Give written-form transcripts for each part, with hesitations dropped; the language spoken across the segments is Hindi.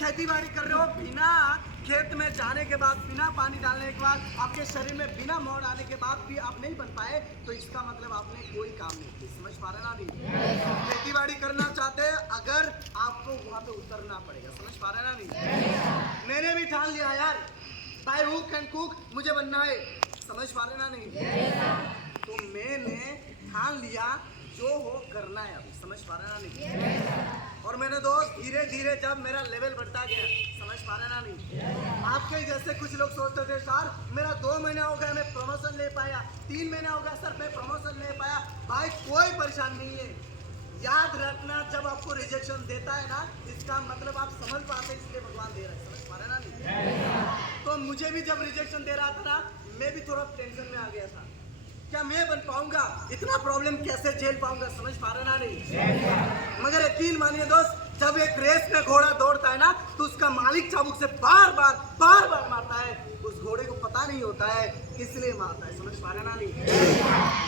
खेती बाड़ी कर रहे हो, बिना खेत में जाने के बाद, बिना पानी डालने के बाद, आपके शरीर में बिना मोड़ आने के बाद भी आप नहीं बन पाए, तो इसका मतलब आपने कोई काम नहीं किया। समझ पा रहे ना नहीं? खेती बाड़ी करना चाहते हैं, अगर आपको वहां पे उतरना पड़ेगा। समझ पा रहे ना नहीं? मैंने भी ठान लिया यार, बाय हुक एंड कुक मुझे बनना है। समझ पा रहे ना नहीं? तो मैंने ठान लिया, जो हो करना है अभी। समझ पा रहे ना नहीं? और मैंने दोस्त धीरे धीरे जब मेरा लेवल बढ़ता गया, समझ पा रहे ना नहीं? आपके जैसे कुछ लोग सोचते थे सर मेरा 2 महीने हो गए मैं प्रमोशन ले पाया, 3 महीने हो गया सर मैं प्रमोशन ले पाया। भाई कोई परेशान नहीं है। याद रखना, जब आपको रिजेक्शन देता है ना, इसका मतलब आप समझ पाते इसलिए भगवान दे रहे हैं। समझ पा रहे ना नहीं? तो मुझे भी जब रिजेक्शन दे रहा था ना, मैं भी थोड़ा टेंशन में आ गया था, क्या मैं बन पाऊंगा, इतना प्रॉब्लम कैसे झेल पाऊंगा। समझ पा रहे ना नहीं? मगर यकीन मानिए दोस्त, जब एक रेस में घोड़ा दौड़ता है ना, तो उसका मालिक चाबुक से बार बार मारता है। उस घोड़े को पता नहीं होता है किस लिए मारता है। समझ पा रहे ना नहीं?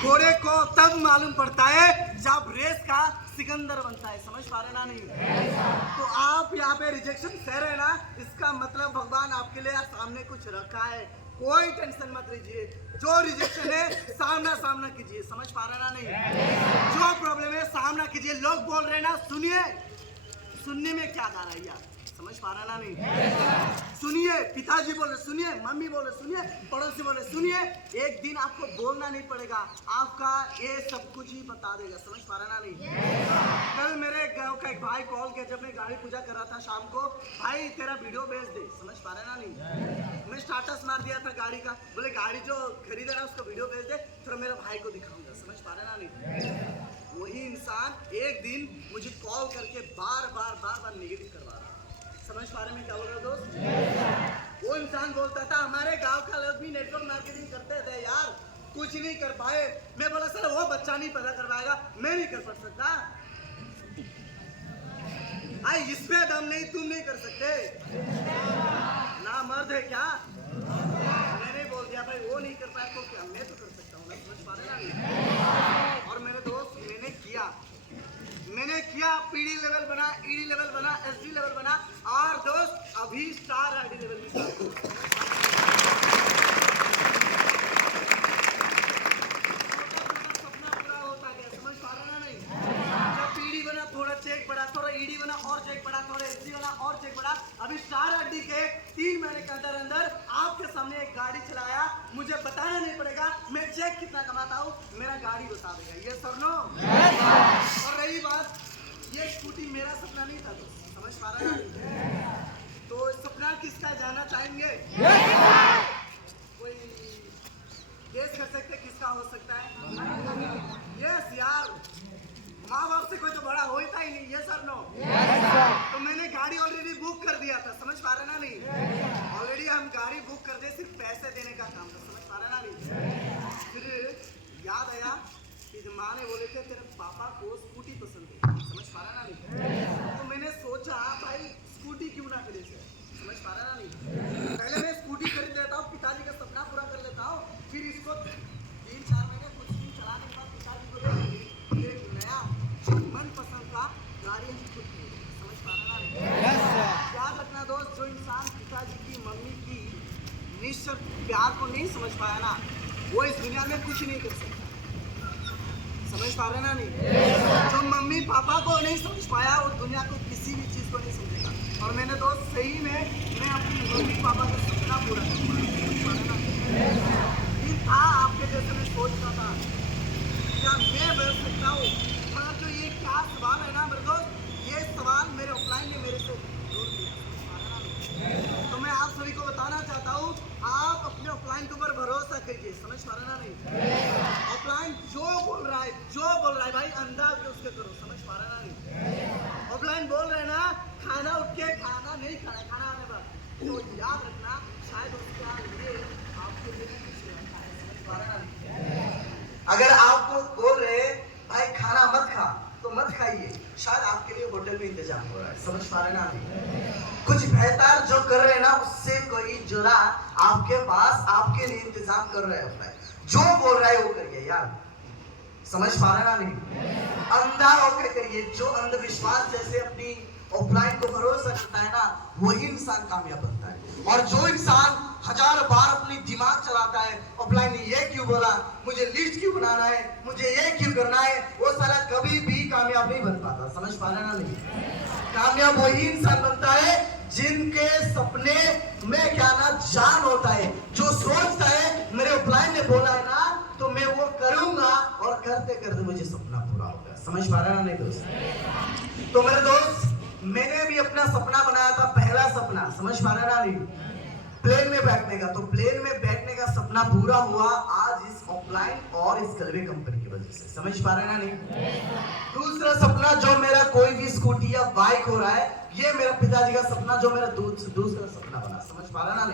घोड़े को तब मालूम पड़ता है जब रेस का सिकंदर बनता है। समझ पा रहे ना नहीं? तो आप यहाँ पे रिजेक्शन सह रहे ना, इसका मतलब भगवान आपके लिए सामने कुछ रखा है। कोई टेंशन मत लीजिए, जो रिजेक्शन है सामना कीजिए। समझ पा रहे ना नहीं? जो प्रॉब्लम है सामना कीजिए। लोग बोल रहे ना, सुनिए, सुनने में क्या जा रहा है यार। समझ पा रहे ना नहीं? सुनिए, पिताजी बोले सुनिए, मम्मी बोले सुनिए, पड़ोसी बोले सुनिए। एक दिन आपको बोलना नहीं पड़ेगा, आपका ये सब कुछ ही बता देगा। समझ पा रहे ना नहीं? कल मेरे गांव का एक भाई कॉल किया, जब मैं गाड़ी पूजा कर रहा था शाम को, भाई तेरा वीडियो भेज दे। समझ पा रहे ना नहीं? मैं स्टाटस मार दिया था गाड़ी का, बोले गाड़ी जो खरीदा है उसका वीडियो भेज दे, फिर मेरे भाई को दिखाऊंगा। समझ पा रहे ना नहीं? वही इंसान एक दिन मुझे कॉल करके बार बार नेगेटिव करवा रहा। समझ पा रहे में क्या बोल रहा दोस्त? वो इंसान बोलता था हमारे गांव का लोग भी नेटवर्क मार्केटिंग करते थे यार, कुछ नहीं कर पाए। मैं बोला सर वो बच्चा नहीं पैदा करवाएगा, मैं नहीं कर सकता। आई इस पे दम नहीं, तुम नहीं कर सकते ना, मर्द है क्या? मैंने बोल दिया भाई वो नहीं कर पाया तो क्या मैं तो कर सकता हूँ। समझ पा रहे ना? और मेरे दोस्त मैंने किया, पीडी लेवल बना, ईडी लेवल बना, एसडी लेवल बना, और दोस्त अभी स्टार आईडी लेवल भी स्टार्ट हो रहा है। सपना पूरा होता गया। समझ पा रहे ना नहीं? जब पीडी बना थोड़ा चेक बढ़ा, थोड़ा ईडी बना और चेक बढ़ा, थोड़ा एसडी बना और चेक बढ़ा, अभी स्टार आईडी के 3 महीने के अंदर अंदर आपके सामने एक गाड़ी चलाया, मुझे बताना नहीं पड़ेगा मैं चेक कितना कमाता हूँ, मेरा गाड़ी बता देगा। ये सर नो? और रही बात, ये स्कूटी मेरा सपना नहीं था दोस्त। समझ पा रहे हैं? तो सपना किसका जाना चाहेंगे? कोई गेस कर सकते किसका हो सकता है? यस यार, माँ बाप से कोई तो बड़ा होता ही नहीं। ये सर नो? तो मैंने गाड़ी ऑलरेडी बुक कर दिया था। समझ पा रहे ना नहीं? ऑलरेडी हम गाड़ी बुक कर दे, सिर्फ पैसे देने का काम था। समझ पा रहे ना नहीं? फिर याद आया कि माँ ने बोले थे तेरे पापा को स्कूटी पसंद है। समझ पा रहे ना नहीं? तो मैंने सोचा भाई स्कूटी क्यों ना खरीदे। समझ पा रहे ना नहीं? पहले मैं स्कूटी खरीद लेता हूँ, पिताजी का सपना पूरा कर लेता हूँ, फिर इसको 3-4 महीने कुछ दिन चलाने के बाद पिताजी को एक नया मनपसंद का गाड़ी खुद खरीदे। समझ पा रहे ना नहीं? याद रखना दोस्त, जो इंसान पिताजी की मम्मी की निःशर्त प्यार को नहीं समझ पाया ना, वो इस दुनिया में कुछ नहीं कर सकता। समझ पा रहे ना नहीं? जो मम्मी पापा को नहीं समझ पाया, वो दुनिया को किसी भी चीज को नहीं समझेगा। और मैंने दोस्त सही में मैं अपनी मम्मी पापा का सपना पूरा कर पाया। दिन था आपके जैसे मैं सोचता था क्या मैं बन सकता हूँ, मगर जो ये क्या सवाल है ना मेरे दोस्त, ये सवाल मेरे ऑफलाइन ने मेरे से दूर किया। तो मैं आप सभी को बताना चाहता हूँ, आप अपने ऑफलाइन के ऊपर भरोसा करिए। समझ पा रहे ना नहीं? ऑफलाइन जो बोल रहा है भाई अंधा के उसके करो। समझ पा रहे ना नहीं? ऑफलाइन बोल रहे ना खाना उठ के खाना नहीं खाना, खाना आने पर, तो याद रखना शायद उसका ये आपके लिए कुछ रखा है। समझ पा रहे ना नहीं? अगर आपको बोल रहे भाई खाना मत खा तो मत खाइए, शायद आपके लिए होटल में इंतजाम हो रहा है। समझ पा रहे ना नहीं? कुछ बेहतर जो कर रहे हैं ना, उससे कोई जुड़ा आपके पास आपके लिए इंतजाम कर रहा है ऑफलाइन। जो बोल रहा है वो करिए यार। समझ पा रहे ना नहीं? अंधा होकर करिए। जो अंधविश्वास जैसे अपनी ऑफलाइन को भरोसा करता है ना, वही इंसान कामयाब बनता है। और जो इंसान 1000 बार अपनी दिमाग चलाता है, ऑफलाइन ने ये क्यों बोला, मुझे लिस्ट क्यों बनाना है, मुझे ये क्यों करना है, वो साला कभी भी कामयाब नहीं बन पाता। समझ पा रहे ना नहीं? कामयाब वही इंसान बनता है जिनके सपने में क्या ना जान होता है, जो सोचता है मेरे ऑफलाइन ने बोला है ना तो मैं वो करूंगा, और करते करते मुझे सपना पूरा होगा। समझ पा रहे ना नहीं दोस्त? तो मेरे दोस्त, मैंने भी अपना सपना बनाया था, पहला सपना, समझ पा रहे ना नहीं, प्लेन में बैठने का। तो प्लेन में बैठने का सपना पूरा हुआ आज इस ऑफलाइन और इस कलवे कंपनी की वजह से। समझ पा रहे ना नहीं? दूसरा सपना जो मेरा कोई भी स्कूटी या बाइक हो रहा है, ये मेरा पिताजी का सपना, जो मेरा दूसरा सपना बना। समझ पा रहे ना नहीं?